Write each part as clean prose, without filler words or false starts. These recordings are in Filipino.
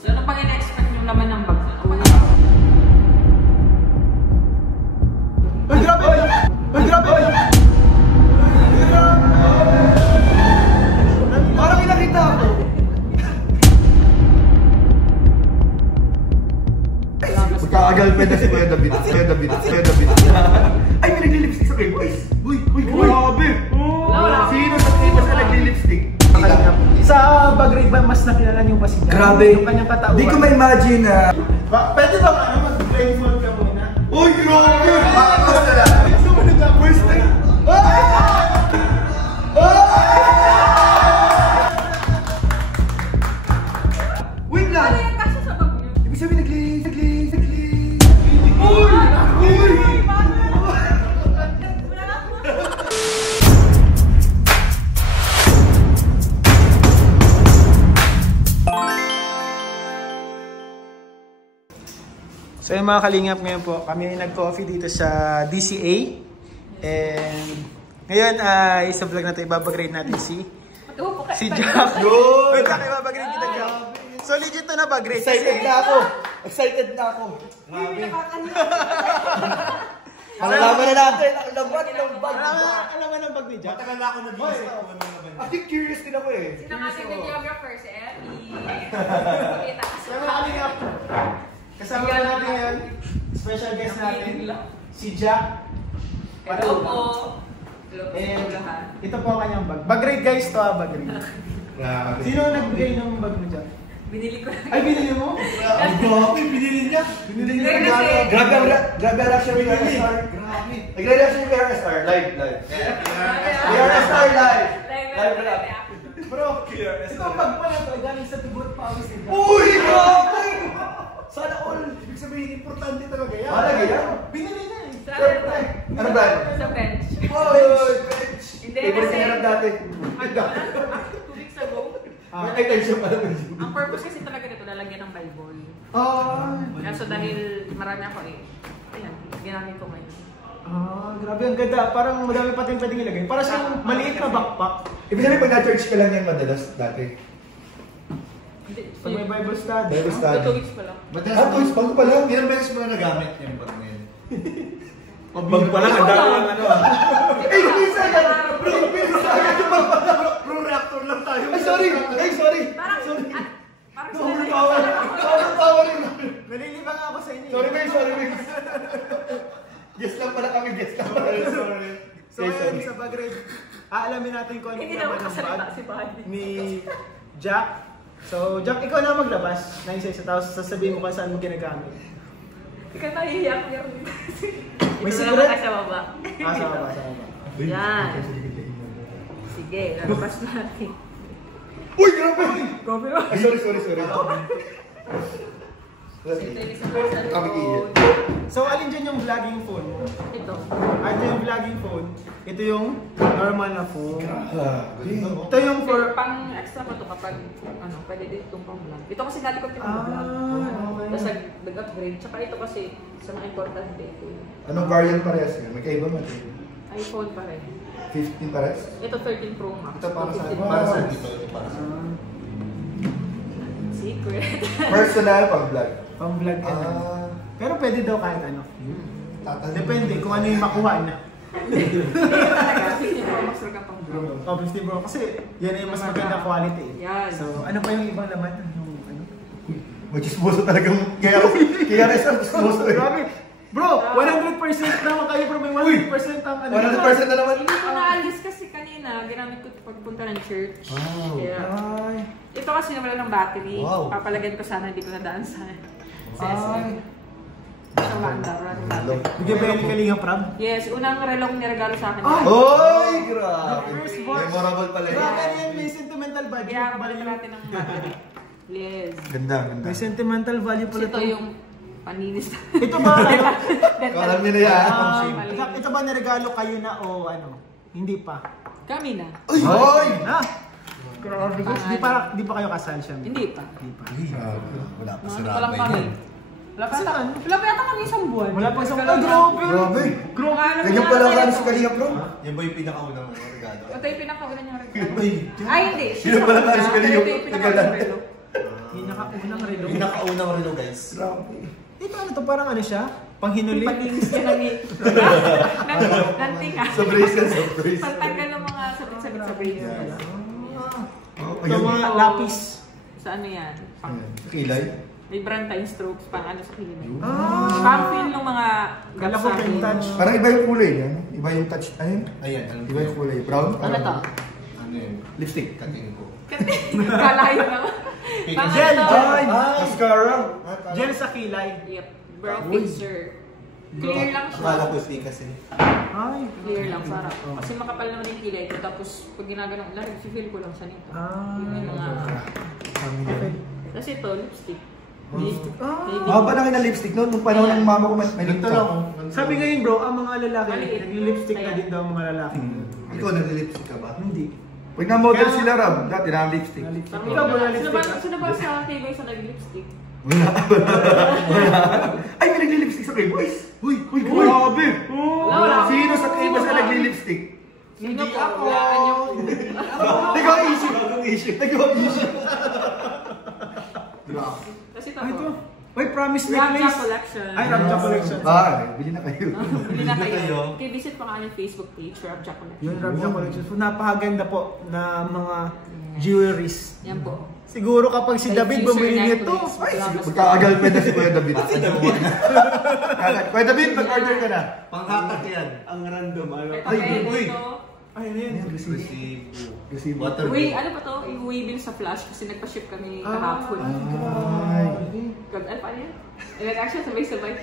So, ano pang in-expect yung laman ng bag? Ay, grabe! Ay, grabe! Parang may nakita ako. Magkaka-girlfriend na si Kuya David. Kuya David. Ay, may nagli-lipstick sa kayo, boys. Uy, grabe! Sino sa nagli-lipstick? Sa Bagrade ba, mas nakilala niyo ba si Jan? Grabe! Yung kanyang katauhan. Di ko ma-imagine na... Pwede ba mag-blindfold ka muna? Uy, grabe! Bakit na lang? Sumunod na, first time. Wait lang! Ano yung kasya sa bag niyo? Ibig sabihin, nagli... So yung mga kalingap, ngayon po kami ay nag-coffee dito sa DCA. And ngayon ay sa vlog natin ibabagrade natin si Jack. Wait lang, ibabagrade kita, Jack. So legit na nabagrade. Excited na ako. Grabe. Malalaman na natin ang laman ng bag. Alaman ng bag ni Jack. Matagal na ako nag-iisip. Actually curious din ako eh. Sino nga si videographer? Si Emmy. So mga kalingap, kasama natin ngayon, special guest natin, si Jack. Hello po. And ito po ang kanyang bag. Bagrade guys to, bagrade. Sino nagbigay ng bag mo, Jack? Binili ko. Ay, binili mo? Binili niya. Grabe reaction ni RSR. Nagre-reaction ni RSR. Live. RSR live. Bro, ito ang bag pala ito. Galing sa tubot pa ako sila. Uy, grabe! Sana all. Ibig sabihin, importante talaga yan. Talaga yan? Binili niya eh. Ano brand? Sa bench. Uy, bench. Hindi favorite kasi. niya dati. 2 weeks ago. Ay, tension pala. Ang purpose kasi talaga nito, lalagyan ng Bible. Kaso dahil marami ako eh. Ayan, ginamit ko ngayon. Grabe, ang ganda. Parang madami pa tayong pwedeng ilagay. Para siyang maliit na backpack. Ibig sabihin, pag na-church ka lang yan madalas dati. Pag may Bible study. 2 weeks pa lang. Tuwis, bago pa lang. Ilang beses mo na nagamit yung bag na yun? Pag pa lang, ang dami lang ano. Ay, minsan yan! Bro, reactor lang tayo. Ay, sorry! Parang Power rin. Nalilibang ako sa inyo. Sorry, guys. Guess lang pala kami, sorry. So ngayon sa Bagrade, aalamin natin kung ano hindi naman naman ang kasalita bag si Buddy. ni Jack. So Jack, ikaw na maglabas na isa-isa tapos sasabihin mo kung saan mo ginagamit. Ikaw naiiyak niya rin. May Ito secret? naman sa baba. Sa baba. Yan. Sige, lalabas natin. Uy, grabe! Grabe na. Ay, sorry. Kami iyan. So alin dyan yung vlogging phone mo? Ito. Ito yung vlogging phone. Ito yung normal na phone. Grabe. Ito yung for... Pang extra pa to kapag ano, pwede din itong pang vlog. Ito kasi dati ko pinag-vlog. Okay. Tapos nag-upgrade. Tsaka ito kasi sa mga importante ito. Anong variant parehas yan? May kaiba man. iPhone pa rin. 15 parehas? Ito 13 Pro Max. Ito para sa 15 para sa Pro. dito. Para sa Secret. personal pag-vlog. Pang vlog ka na. Pero pwede daw kahit ano. Tatanong. Depende kung ano yung makuha na. Hindi talaga. 15 Pro Max talaga pang vlog. 50 bro. Kasi yan ay mas maganda quality. Yan. So ano pa yung ibang laman? Yung ano? Machismoso talagang kaya rin sa chismoso eh. Grabe! Bro, 100% naman kayo bro. May 100% ang ano. 100% na naman. Hindi ko naalis kasi kanina. Ginamit ko pagpunta ng church. Wow. Kaya, Ay. ito kasi nawala ng battery. Wow. Papalagyan ko sana, hindi ko nadaan sa Ay. SM. Sa Wanda, running battery. Bigyan ba yung kalinga pram? Yes, unang relong niregalo sa akin. Ay! Oy, grabe. First box. Memorable pala Grabe yan. yan, may sentimental value. Kaya balik natin ng battery. Yes. Ganda. May sentimental value pala Ito yung paninis. Ito ba? Alam niyo na yan. Ito ba niregalo kayo na o ano? Hindi pa. Kami na. Hoy! Ha? Grabe guys, di pa kayo kasal siya. Hindi pa. Wala pa Ano pa lang kami. Wala pa yata kami isang buwan. Wala pa isang grabe. Grabe. Grabe. Ganyan pala ka sa Kalinga Pro. Yan ba yung pinakaunang regalo? Ito yung pinakauna niyang regalo. Ay, hindi. Sino pala tayo sa Kalinga Ito yung pinakauna niyang regalo. Unang relo. Pinakaunang relo, guys. Ito ano to? Parang ano siya? Panghinuli? Paglinis ka ng nanting ka. Sa braces, sa braces. Pantanggal ng mga sabit-sabit sa braces. Ito mga lapis. Sa ano yan? Kilay? May brand time strokes pang ano sa kilay. Pang feel ng mga Kala ko vintage. Parang iba yung kulay yan. Iba yung touch. Ayun. Ayan. Iba yung kulay. Brown? Ano to? Ano yun? Lipstick. Katingin ko. Kalayo naman. Pang Gel! ano to? Ay! Mascara! Gel sa kilay. Yep. Brow fixer. Clear lang siya. Akala ko stick kasi. Ay. Clear lang, sarap. Kasi makapal naman yung kilay ko. Tapos pag ginagano, feel ko lang sa nito. Yun yung mga... Kasi ito, lipstick. Mahaba na kayo na lipstick noon. Nung panahon ng mama ko, may Ganito lipstick. lang. Sabi ngayon bro, ang mga lalaki, Maliit. nagli-lipstick na Ayan. din daw ang mga lalaki. Ikaw nag-lipstick ka ba? Hindi. Pag na-model sila, Rab, dati na lipstick. Ikaw ba na-lipstick ka? Sino ba sa table sa nag-lipstick? Ay, may nagli-lipstick sa K-Boys. Uy, grabe. Wala. Sino sa K-Boys na nagli-lipstick? Hindi ako. Wala yung... Nag-isip. Nag-isip. Kasi ito. Ay, ito. Uy, promise Ramja necklace. Collection. Ay, Ramja Collection. Bili na kayo. Bili na kayo. kayo. Okay, visit pa kanyang Facebook page, Ramja Collection. Yung Ramja Collection. So, napakaganda po na mga jewelries. Yan po. Siguro kapag si David bumili nito. Ay, magkakagalped na si Kuya David. Kuya David, mag-order ka na. Panghatak yan. Ang random, ano? Ito, Ay, uy. ito. Ay, ano yan? Resibo. Water. Uy, ano pa to? Iuwi din sa flash kasi nagpa-ship kami kahapon. Ay. Ano pa yan? Action, sabay-sabay.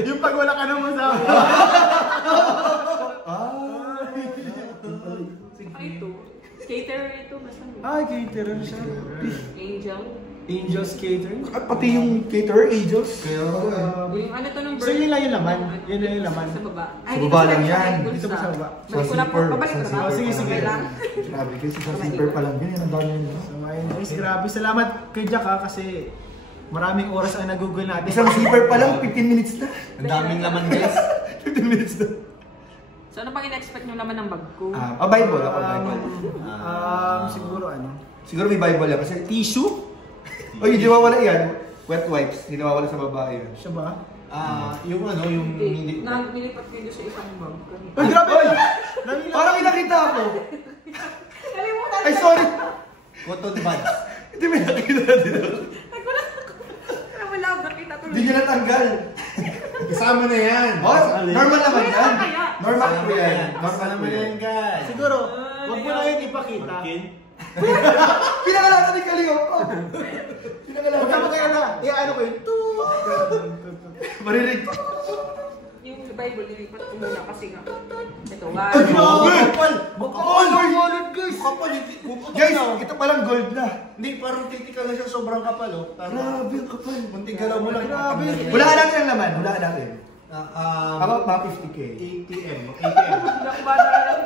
Yung pag wala ka naman sa Ay, ito. Caterer ito. Basta Ay, caterer siya. Angel. Angels Catering. At pati yung caterer, Angels. Yung ano to ng So, yun lang yung laman. Yun lang yung laman. Sa baba. Sa baba lang yan. Dito pa sa baba. Balik ko na po. Pabalik ko na ba? Sige, sige. Grabe, kasi sa zipper pa lang yun. Ang dami yun. So, ayun guys, grabe. Salamat kay Jack ha, kasi maraming oras ang nagugol natin. Isang zipper pa lang, 15 minutes na. Ang daming laman, guys. 15 minutes na. So, ano pang in-expect nyo naman ng bag ko? Bible. Ako, Bible. Siguro ano? Siguro may Bible lang. Kasi Tissue? Oy, hindi nawawala yan. Wet wipes. Hindi nawawala sa babae yan. Siya ba? Yung ano, yung hindi. Nilipat ko doon sa isang bag. Ay, grabe! Parang may nakita ako. Kalimutan Ay, sorry. Cotton buds. Hindi may nakita dito. Nagulat ako. Wala, nakita ko. Hindi nyo natanggal. Kasama na yan. Oh, normal naman yan. kaya? Normal po yan. Normal Kasama po na yan, yan. guys. Siguro, wag mo na yun ipakita. Pinakalakan ni Kalinga ko. Pinakalakan. Huwag ka kaya na, ano ko yun? Marinig. Yung Bible, nilipat ko muna kasi nga. Ito, Ay, grabe! Kapal! Bakal! Kapal, guys! Kapal, Guys, ito palang gold na. Hindi, parang titikal na siya sobrang kapal, oh. Grabe, ang kapal. Munting galaw mo lang. Grabe. Hulaan natin ang laman. Hulaan natin. Ako, mga 50K. ATM. Hindi ako bata lang.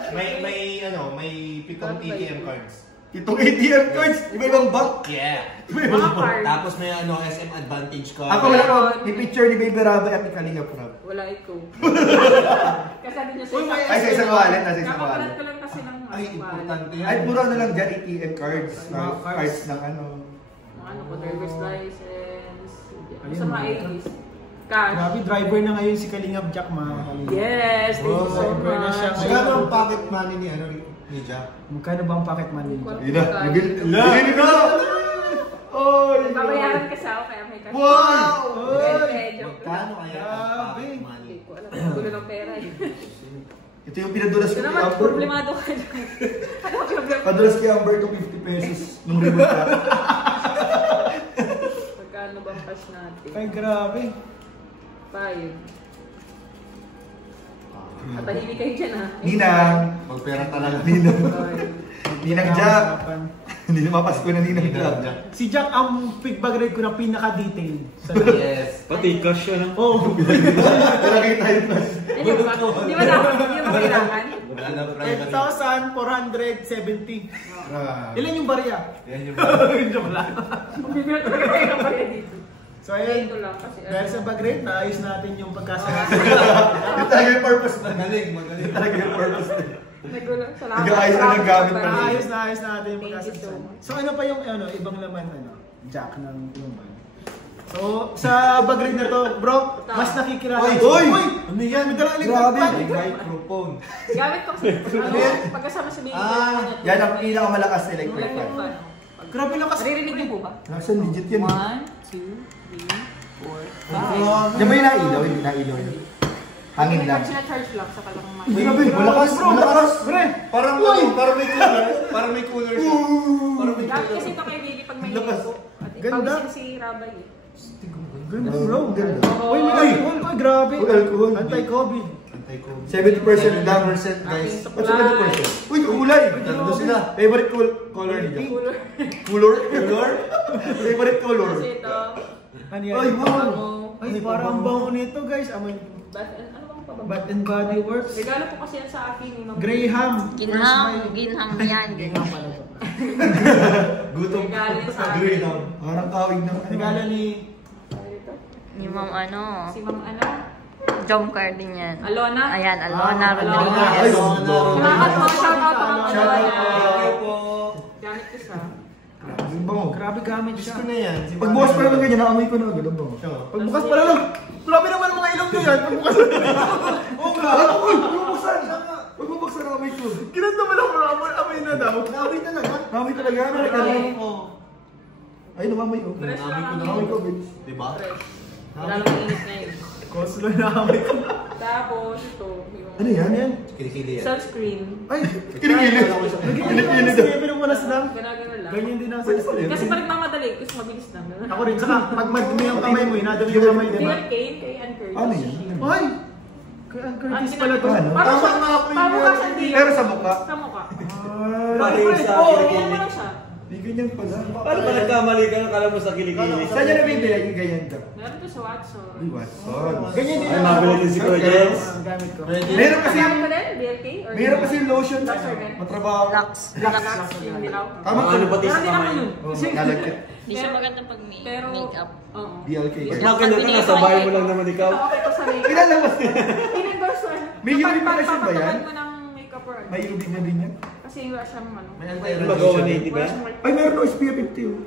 May pitong ATM cards. Itong ATM cards, iba-ibang bank. Yeah. Mga card. Tapos may SM Advantage card. Ako wala ko, may picture ni Baby Rabay at ni Kalinga Prab. Wala ikaw. Kasabi niya sa Uy, may- Ay, sa isang wallet, nasa isang Kakapalat wallet. ko lang kasi ng Ay, importante yan. Ay, mura na lang dyan, ATM cards. Mga Cards ng ano. Ano ko, driver's license. Ayun, Sa mga mga 80s. Cash. Grabe, driver na ngayon si Kalingap Jack, mga Kalingap. Yes, thank you so driver na siya. much. Magkano ang pocket money ni Jack? Magkano ba ang pocket money? Yun na, reveal ko! Oy! Babayaran kasi ako kaya may cash. Wow! Joke lang. Magkano kaya ang pocket money? Hindi ko alam. Ang gulo ng pera eh. Ito yung pinadulas ko Ito kay naman, Amber. problemado ka dyan. Ano ang problem? Padulas kay Amber itong 50 pesos nung remote ka. Magkano bang cash natin? Ay, grabe. 5. Matahimik kayo dyan ha. Ninang! Magpera talaga. Ninang! Five. Ninang Jack! Hindi na mapasko na Ninang Jack. Si Jack ang pigbag-rate ko na pinaka-detail. Yes. Pati cash siya lang. Oh, Talagay tayo na. Hindi ba? Hindi ba na? Hindi ba kailangan? Wala na private. 5,470. Ilan yung barya? Yan yung Joke lang. Magbibigyan talaga kayo ng barya dito. So ayun, Ito lang kasi. dahil sa bag rate, naayos natin yung pagkasama. Ito talaga yung purpose na. Magaling, magaling. Ito talaga yung purpose na. Nagulo. Salamat. Nag-aayos na ng gamit pa. Naayos natin yung Thank you so pagkasasabi. much. So ano pa yung ibang laman Jack ng inuman? So sa bag rig na to, bro, mas nakikilala. Uy! Ano yan? May dalang Grabe! Microphone. Gamit ko kasi, pagkasama sa baby. Yan ang pinakamalakas na electric fan. Grabe lakas. Naririnig niyo po ba? Nasaan legit yan? 1, 2, 3, 4, 5. Yan ba yung nailaw? Hindi nailaw yun. Hangin lang. Pag sina-charge lang, saka lang mga. Grabe, malakas, malakas. Parang may cooler. Parang may cooler siya. Parang may Gamit cooler. kasi ito kay baby pag may Lakas. ligo. Ganda. Pag si Rabay eh. Ganda bro. Ganda. Uy, may alcohol. Uy, grabe. Uy, alcohol. Anti-COVID. 70% lang. Guys. What's 70%? Uy, kulay! Nandito sila. Favorite color niya. Cooler. Color? Color? Favorite color. Kasi ito. Ano yan? Ay, wow! Ay, parang bango nito guys. Ano Ano bang pababa? Bath and Body Works. Regalo po kasi yan sa akin ni Ma'am. Graham. Ginham yan. Ginham pala to. Gutom. Regalo yan sa akin. Parang kawig ng Regalo ni Ano ito? Ni Ma'am ano. Si Ma'am ano? Jom car din yan. Alona? Ayan, Alona Ah, Rodriguez. Ay, Salamat po. Shoutout po Ma'am Shout out Alona. po. Gamit ko siya. Ang bango. Grabe gamit siya. Gusto na yan. Pag bukas pa naman ganyan, naamoy ko na agad ang bango. Pagbukas pa lang. Grabe naman ang mga ilong nyo yan. Pagbukas pa lang. Oo nga! Uy! Bubuksan! Huwag bubuksan ang amoy ko. Kinanta mo lang mga amoy na daw. Naamoy talaga. Naamoy talaga. Ay, namamoy ko. Fresh lang ang Naamoy ko, bitch. Diba? fresh. Wala namang init ngayon. Coslo na amoy ko. Tapos ito. yung Ano yan? Kilikili yan. Sunscreen. Ay! Kinikilid! Kinikilid! Pero malas lang. Ganagano lang. Ganyan din ang Pwede pala yun. Kasi parang nagmamadali. Gusto mabilis lang. Ganun. Ako rin. Saka pag madumi yung kamay mo, inadumi yung kamay, di ba? Real Kane kay Ann Curtis. Ano yan? Ay! Kay Ann Curtis pala to. Ano? Parang Tama siya, nga po yun. parang sa dito. Pero sa mukha. Sa mukha. Bali sa Oo, kilikili. ganyan mo lang siya. Di ganyan pala. Paano ba nagkamali ka ng kala mo sa kilikili? Saan niya nabibili yung ganyan ka? Meron to sa Watson. Uy, Watson. Ganyan din Ay, ang mabili din si Kuya Jens. ang gamit ko. Meron kasi Kasama yung... ko din, BLK? Or Meron kasi yung lotion na Lux or ganun? matrabaho. Lux. Lux, yung dilaw. Tama Mga ka. ano pati sa Meron din ako kamay. yun. Oh, nalagkit. Di siya maganda pag Pero, makeup. oo. BLK. Mas maganda ka na sa bahay mo lang naman ikaw. Ito okay to sa makeup. Kailan lang ba? In-endorse ko. May UV protection ba yan? Papatukan mo ng makeup or ano. May UV na din yan? Kasi wala siyang ano. Ano ba gawa na hindi ba? Wala siyang Ay, meron ako SPF 50 oh.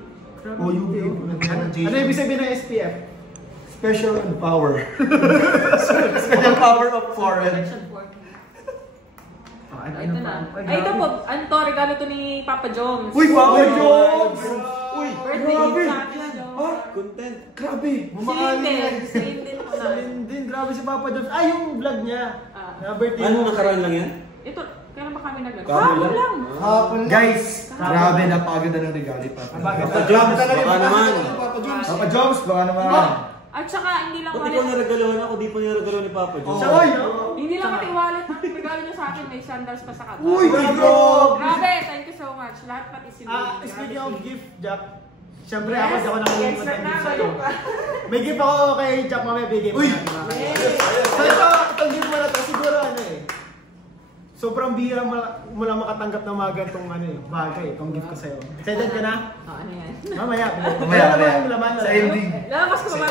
Oh, UV. Ano ibig sabihin ng SPF? Special power. Special power of foreign. protection for. Ano Ito na. Ay, ito po. Ano to? Regalo to ni Papa Jones. Uy, Papa Jones! Uy, Birthday grabe! gift sa akin, Jones. Ah, Content. grabe! Silin din. Silin din ako na. Din, grabe si Papa Jones. Ay, yung vlog niya. Ah. Na birthday Ano mo. nakaraan lang yan? Ito, kailan ba kami nag-ano? Kahapon Kahapon lang. Guys, grabe, napakaganda ng regalo pa. Napakaganda. Papa Jones, baka naman. Papa Jones, baka naman. At saka, hindi lang Ba't ikaw wallet. naragaluhan ako? Di pa naragaluhan ni Papa Jones. Uy! Hindi lang pati wallet. Ang regalo niya sa akin, may sandals pa sa kata. Uy, grabe! Grabe, thank you so much. Lahat pati si Speaking of gift, Jack. Siyempre ako di ako nakalimutan Yes, gift sir, sa'yo. na. May gift ako kay Jack mamaya, bigay mo Uy! natin. So itong gift mo na to, siguro ano eh. Sobrang bihira mo lang makatanggap ng mga gantong ano eh, bagay, itong gift ko sa'yo. Excited ka na? Ano yan? Mamaya. Mamaya, Wala na ba mamaya. yung laman? Sa ending. Lalabas ko ba ba?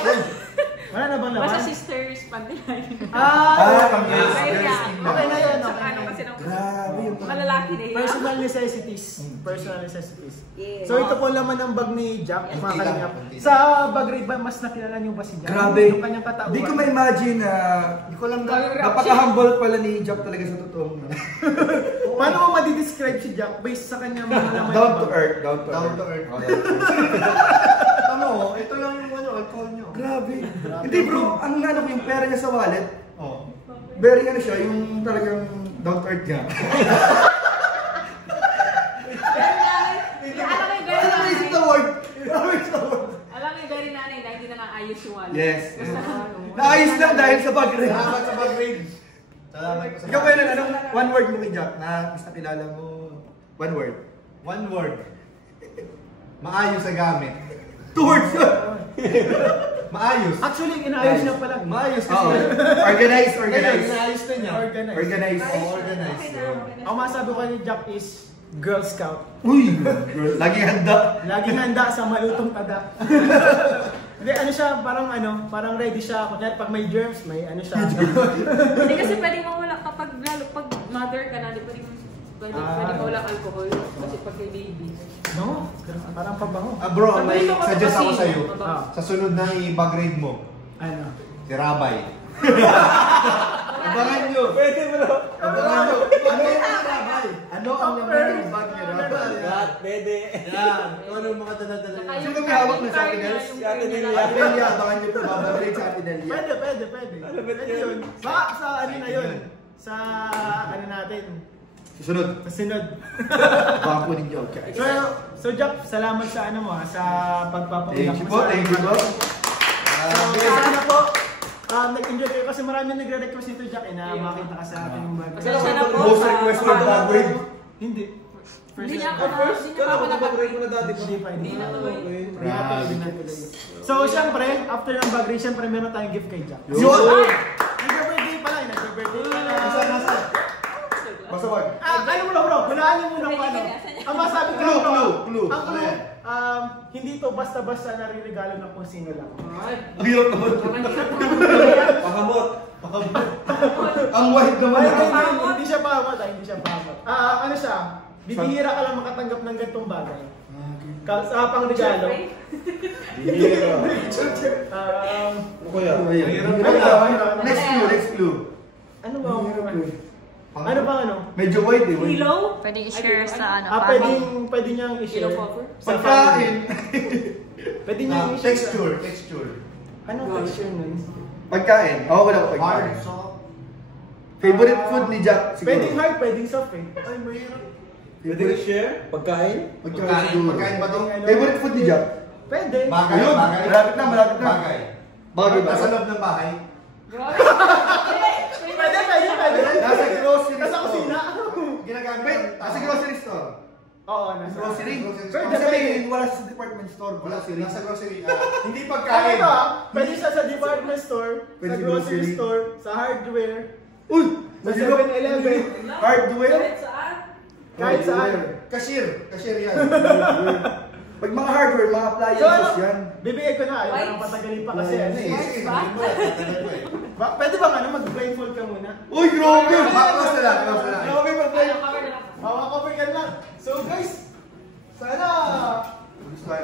Wala na bang laman? Basta sisters pandilan. Okay na yun. Saka ano kasi ng Grabe yung malalaki na yun. Personal necessities. Personal necessities. Yeah. So ito po laman ng bag ni Jack, mga kalingap. Sa bag rig ba, mas nakilala niyo ba si Jack? Grabe. Yung kanyang katauhan. Di ko ma-imagine na napaka-humble pala ni Jack talaga sa totoong. Paano mo madidescribe si Jack based sa kanyang mga laman? Down to earth. Down to Down to earth. earth. Ano, ito lang yung alcohol nyo. Grabe. Hindi bro, ang ano ko yung pera niya sa wallet, Oh. very ano siya, yung talagang down to earth niya. Alam mo yung very Ano nanay. is the word? Ano is the word? Alam mo yung very nanay dahil hindi na nga ayos yung wallet. Yes. Basta ano. Naayos lang dahil sa bag rin. Salamat sa pag-read. Salamat po sa Ikaw kaya lang, anong one word mo kay Jack na mas nakilala mo? One word. One word. Maayos sa gamit. Two words yun. Maayos. Actually, inaayos niya pa lang. Maayos kasi. Oo. Organize, organize. Inaayos na niya. Organize. Organize. Organize. Okay na, okay na. Ang masabi ko ni Jack is Girl Scout. Uy! Laging handa. Laging handa sa malutong tada. Hindi, ano siya, parang ready siya. Kunyari, pag may germs, may ano siya. Hindi kasi pwedeng mawala kapag lalo pag mother ka na, di pwedeng Pwede ka walang alcohol. Kasi pag kay baby. No? Parang pabango. Bro, may Pag suggest ako kasi, sa'yo. mabango. Sa sunod na i-bagrade mo, Ano? si Rabay. Abangan nyo. Pwede bro. Abangan nyo. Ano yung Rabay? Ano ang laman ng bag ni Rabay? Pwede. Yan. Ano yung mga dala-dala? Saka Sino yung may hawak ng card Sapi niya, Nels? yung Si Ate card niya Delia. lang. Ate Delia, abangan nyo po. Babagrade sa Ate Delia. Pwede. Pwede yun. Baka sa ano na yun? Sa ano natin? Susunod. Sa sinod. Baka po ninyo. So Jack, salamat sa ano mo ha, sa pagpapaunlak Thank you mo po. sa Thank you po. So, sana po, nag-enjoy kayo kasi marami nagre-request nito Jack na makita ka sa ating mga Pasensya na po. Most requested bagrade. Hindi. Hindi niya ako bagrade mo na dati. Hindi na to eh. So, syempre, after ng bag raid, syempre meron tayong gift kay Jack. Yun! Nag-birthday pala, nag-birthday pala. Nasa. Basta wag. Ano mo na bro, hulaan niyo muna kung ano. Ang masabi ko lang bro, Clue. ang clue, hindi to basta-basta nariregalo ng kung sino lang. Ang hirap naman. Pakamot. Ang wahid naman. Hindi siya pahamot, hindi siya pahamot. Ano siya, bibihira ka lang makatanggap ng ganitong bagay. Sa pang regalo. Next clue. Ano ba? Ano ba ano? Medyo wide eh. Kilo? Pwede i-share sa ano, family. Pwede niyang i-share. Kilo cover? Sa Pagkain. Pwede niyang i-share. Texture. Anong texture nun? Pagkain. Oo, wala ko pagkain. Favorite food ni Jack siguro. Pwedeng hard, pwedeng soft eh. Ay, mahirap. Pwede share? Pagkain? Pagkain siguro. Pagkain ba to? Favorite food ni Jack? Pwede. Bagay, Ayun, bagay. malapit na. Bagay. Bagay ba? Nasa loob ng bahay. Pwede. Nasa grocery Nasa store. kusina. Ginagamit. Wait, nasa grocery store. Oo, nasa Grocery. Grocery Pwede store. sabihin, wala sa department store. Wala, Grocery. nasa grocery. Hindi Ano pagkain. ito pwede siya sa department store, Pwede sa grocery grocery. store, sa hardware, Uy! sa 7-Eleven, Hardware? kahit saan. Cashier. Cashier yan. Pag mga hardware, mga So appliances ano, yan. bibigay ko na, ayaw Wipes? nang patagalin pa kasi ano eh. Sige, sabihin mo. Tatagal ko eh. Pwede bang ano, mag-blindfold ka muna? Uy, grabe! Close na lang, close na lang. Grabe, mag-blindfold. Makakover ka na. So guys, sana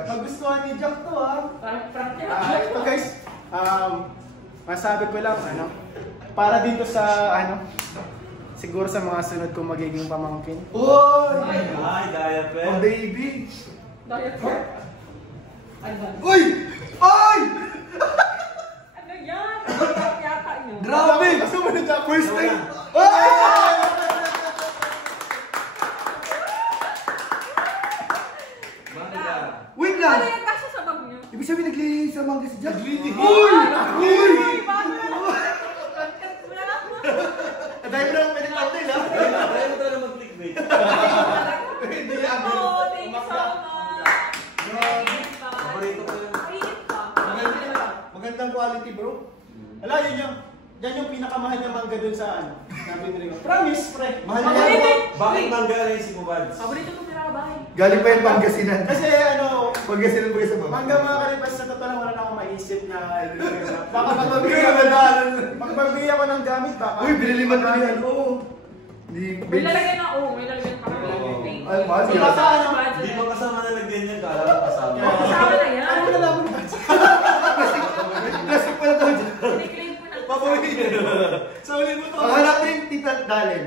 magustuhan ni Jack to ha. Ito guys, masabi ko lang ano, para dito sa ano, siguro sa mga sunod kong magiging pamangkin. Uy! Ay, diaper. Oh, baby! Ano Uy! Ay! yan? Ano yata nyo? Grabe! Gusto mo na Jack? First time! Ay! Wait lang! Ano yan kasi sa bag nyo? Ibig sabihin naglilinis sa mangga si Jack? Uy! Uy! Bago na lang! Wala na ako. Dahil mo lang pwede natin ha. Ayaw mo talaga mag-clickbait. Hindi yan. Oh, thank you so much. Paborito ko yun. Mainit pa. Magandang quality bro. Ala, yan yung pinakamahal na mangga dun sa ano. Nabibili ko. Promise, pre. Mahal Paborito. yan. Bakit mangga lang yung si Kubads? Paborito ko pinabahay. Galing pa yung Pangasinan. Kasi ano, Pangasinan ba sa baba? mangga mga kalipas sa totoo lang wala na akong maisip na baka pagbibigay ako ng gamit baka. Uy, binili man na yan. Oo. May lalagyan na, may lalagyan pa kami. Ay, mahal So, yan. basta ano, Di ba kasama na lagyan yan? Kala ko kasama. kasama na yan. Ano na lang mo na? Plastic pala to. Kiniklaim ko na. Paborito. Sa ulit mo to. Pangalap rin, Tita Dalen.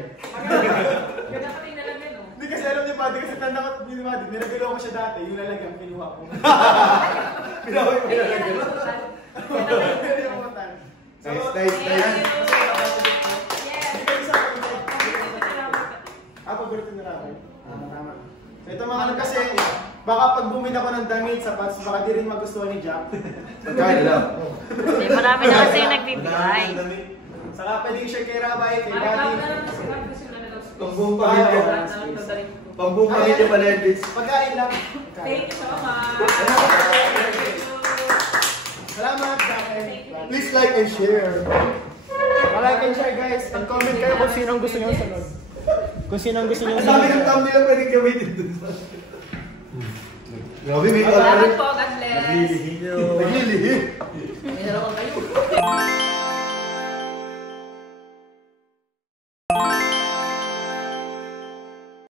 Ganda pati nalagyan, no? Hindi kasi alam ni Buddy kasi tanda ko ni Buddy. Nilagalo ko siya dati. Yung lalagyan, kinuha ko. Pinawag ko Ay, na yan, lang. nalimutan. Nice, nice, nice. Paborito na ramen. Tama. So ito mga ano kasi, baka pag bumili ako ng damit, sapatos, baka di rin magustuhan ni Jack. Pagkain lang. Hindi, marami na kasi yung nagbibigay. Saka pwede i-share kay Rabay, kay Marami Buddy. na lang kasi marami kasi na lang. Pangbuong pamilya. Pangbuong pamilya pala yan, bitch. Pagkain lang. Thank you so much. Salamat, Jack. Please like and share. Like and share guys. And comment kayo kung sino ang gusto nyo sunod. Kung sino ang gusto nyo Ang dami ng thumbnail na pwedeng gamitin dun. Grabe, may Salamat po, God bless. Naglilihi. Meron ko kayo.